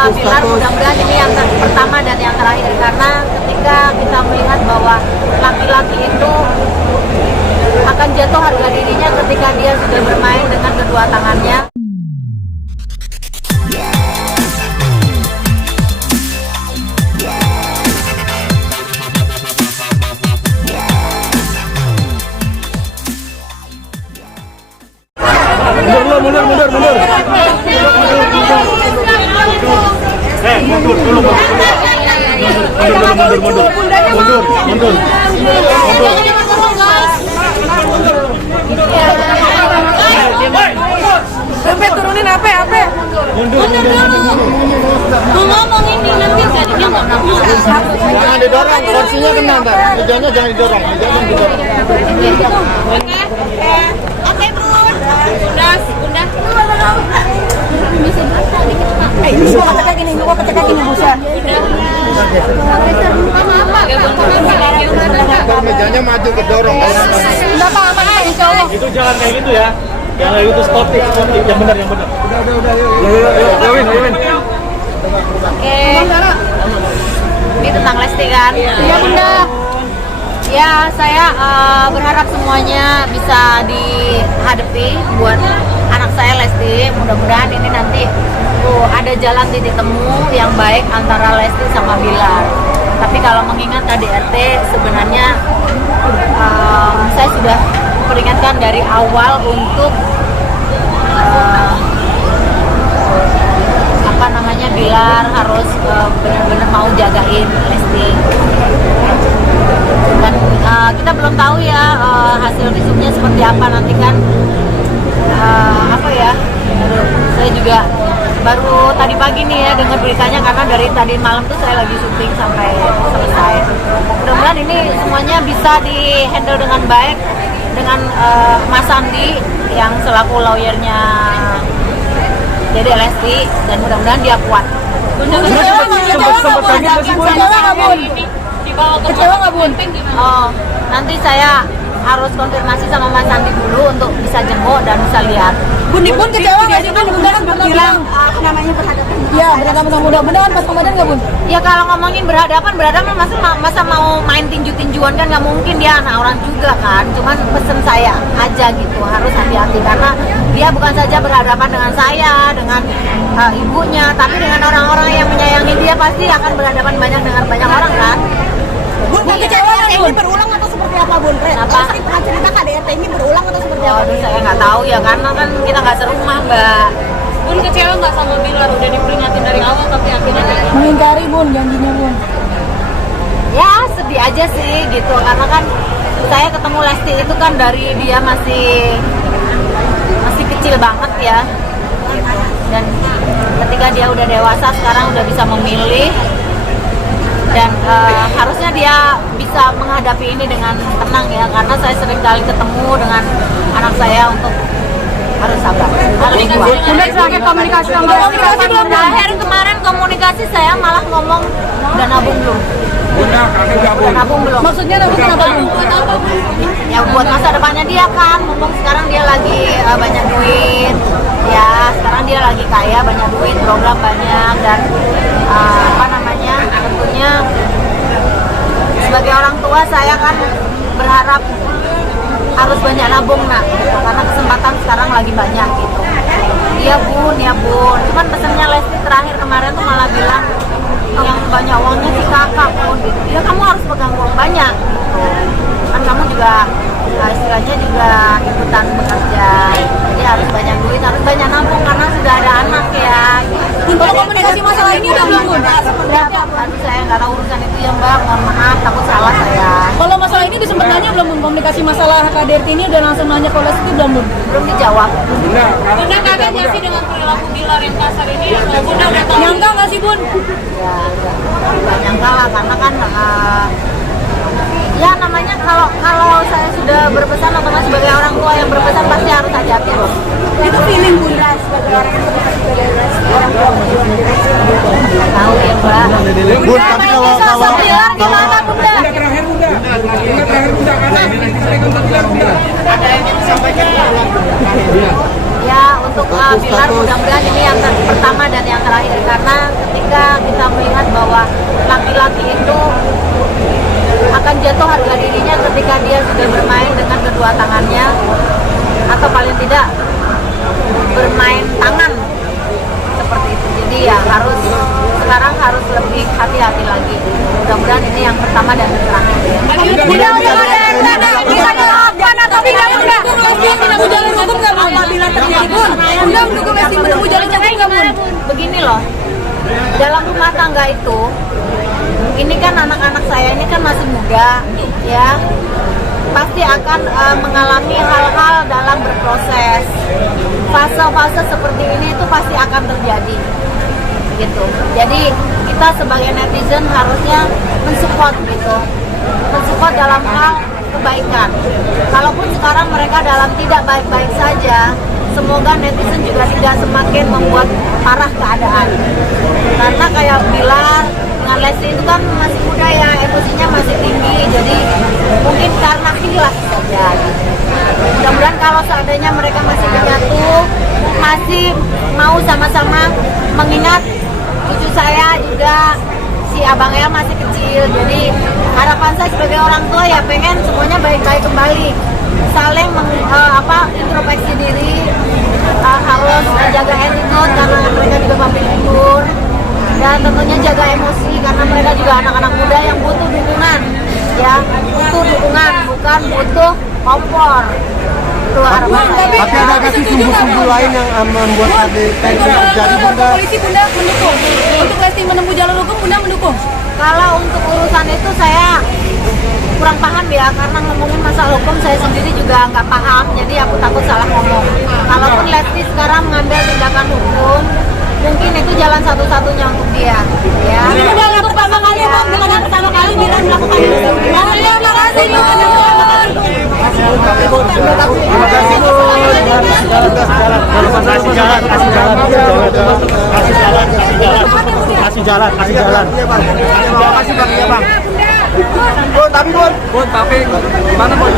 Bilar mudah-mudahan ini yang pertama dan yang terakhir, karena ketika kita melihat bahwa laki-laki itu akan jatuh harga dirinya ketika dia sudah bermain dengan kedua tangannya. Mundur. Mundur. Sampai turunin apa? Mundur. Ngomong ini nanti jadinya nggak nafsu. Jangan didorong, kursinya kena ntar. Mejanya jangan didorong, Oke, Bun. Bunda. Ini semua pecah kaki nih, Busa. Ntar mejanya maju ke dorong. Enggak apa-apa, insya Allah. Itu jangan kayak gitu ya. Yang kayak gitu sportif. Yang benar. Udah. Yowin. Oke. Ini tentang Lesti kan? Iya, Bunda. Ya, saya berharap semuanya bisa dihadapi buat anak saya Lesti. Mudah-mudahan ini nanti ada jalan titik temu yang baik antara Lesti sama Bilar. Tapi kalau mengingat KDRT, sebenarnya saya sudah peringatkan dari awal untuk Bilar harus benar-benar mau jagain Lesti. Dan kita belum tahu ya hasil visumnya seperti apa nanti kan. Saya juga baru tadi pagi nih ya dengar beritanya, karena dari tadi malam tuh saya lagi syuting sampai selesai. Mudah-mudahan ini semuanya bisa di-handle dengan baik dengan Mas Andi yang selaku lawyernya Dede Lesti, dan mudah-mudahan dia kuat. Kecewa nggak, Bun? Oh, nanti saya harus konfirmasi sama Mas Andi dulu untuk bisa jenguk dan bisa lihat. Bun kecewa nggak sih, Bun? Bunda kan pernah bilang namanya berhadapan. Iya, berhadapan sama Bunda. Bunda kan pas Ramadan nggak, Bun? Ya kalau ngomongin berhadapan masa mau main tinju-tinjuan kan nggak mungkin, dia anak orang juga kan. Cuman pesen saya aja gitu, harus hati-hati karena dia bukan saja berhadapan dengan saya, dengan ibunya, tapi dengan orang-orang yang menyayangi dia, pasti akan berhadapan dengan banyak orang kan. Bun, kecewa nggak ini berulang atau seperti apa, Bun? Apa? Sering pernah cerita KDRT ini berulang atau seperti apa? Waduh, saya nggak tahu ya, karena kan kita nggak serumah, Mbak. Bun kecewa nggak sama Bilar? Udah diperingatin dari awal tapi akhirnya Mengingkari, Bun, janjinya, Bun. Ya sedih aja sih gitu, karena kan saya ketemu Lesti itu kan dari dia masih kecil banget ya, dan ketika dia udah dewasa sekarang udah bisa memilih, dan harusnya dia bisa menghadapi ini dengan tenang ya, karena saya sering kali ketemu dengan anak saya untuk harus sabar. Bunda terakhir komunikasi sama Lesti belum? Terakhir kemarin komunikasi saya malah ngomong udah nabung belum? Udah nabung belum? Maksudnya nabung kenapa, Bun? Ya buat masa depannya dia kan, mumpung sekarang dia lagi banyak duit ya, sekarang dia lagi kaya, banyak duit, program banyak, dan tentunya sebagai orang tua saya kan berharap harus banyak nabung nak gitu, karena kesempatan sekarang lagi banyak gitu. Iya bun, cuman pesannya Lesti terakhir kemarin tuh malah bilang yang banyak uangnya si kakak pun gitu. Ya kamu harus pegang uang banyak gitu. Kan kamu juga istilahnya juga ikutan bekerja, jadi harus banyak duit, harus banyak nabung karena sudah ada anak ya gitu. Kalau komunikasi masalah ini udah belum, Bun? Aduh saya nggak tahu urusan itu ya Mbak, mohon maaf, takut salah saya. Kalau masalah ini disempet nanya belum, Bun? Komunikasi masalah KDRT ini udah langsung nanya ke Lesti belum, Bun? Belum dijawab. Bunda kaget nggak sih dengan perilaku Bilar yang kasar ini? Atau Bunda udah tahu? Nyangka nggak sih, Bun? Ya nggak nyangka lah, karena kan ya namanya kalau saya sudah berpesan, otomatis sebagai orang tua yang berpesan pasti harus hati-hati loh. Itu feeling Bunda sebagai orang yang berpesan sebagai orang tua. Nggak tahu ya Mbak. Bun, tapi kalau Gimana, Bunda? ada yang disampaikan Ya untuk Bilar mudah-mudahan ini yang pertama dan yang terakhir, karena tidak bermain tangan seperti itu. Jadi ya sekarang harus lebih hati-hati lagi. Mudah-mudahan ini yang pertama dan terakhir. Apabila terjadi pun, Bunda mendukung Lesti menempuh jalan hukum nggak Bun? Begini loh, dalam rumah tangga itu, ini kan anak-anak saya ini kan masih muda, ya, pasti akan mengalami hal-hal dalam berproses. Fase-fase seperti ini itu pasti akan terjadi, gitu. Jadi kita sebagai netizen harusnya mensupport gitu, mensupport dalam hal kebaikan. Kalaupun sekarang mereka dalam tidak baik-baik saja, semoga netizen juga tidak semakin membuat parah keadaan. Karena kayak Bilar dengan Lesti itu kan masih muda ya, emosinya masih tinggi, jadi mungkin karena khilaf saja. Gitu. Mudah-mudahan kalau seandainya mereka masih menyatu, masih mau sama-sama mengingat cucu saya juga, si Abang El masih kecil, jadi harapan saya sebagai orang tua ya pengen semuanya baik-baik kembali, saling introspeksi diri, harus menjaga attitude karena mereka juga masih umur, dan tentunya jaga emosi karena mereka juga anak-anak muda yang butuh dukungan, ya, butuh dukungan bukan butuh kompor. Itu harapan saya. Tapi ada kasih sumbu-sumbu lain yang membuat tadi terjadi Bunda? Polisi Bunda mendukung. Untuk Lesti menempuh jalur hukum Bunda mendukung. Kalau untuk urusan itu saya kurang paham ya, karena ngomongin masalah hukum saya sendiri juga nggak paham, jadi aku takut salah ngomong. Kalaupun Lesti sekarang mengambil tindakan hukum, mungkin itu jalan satu-satunya untuk dia, ya. Ini udah yang pertama kali Bang, bukan yang pertama kali Bilar melakukan itu. Terima kasih Bun. Kasih jalan. Makasih Bang, ya Bang. Bun, tapi mana Bun?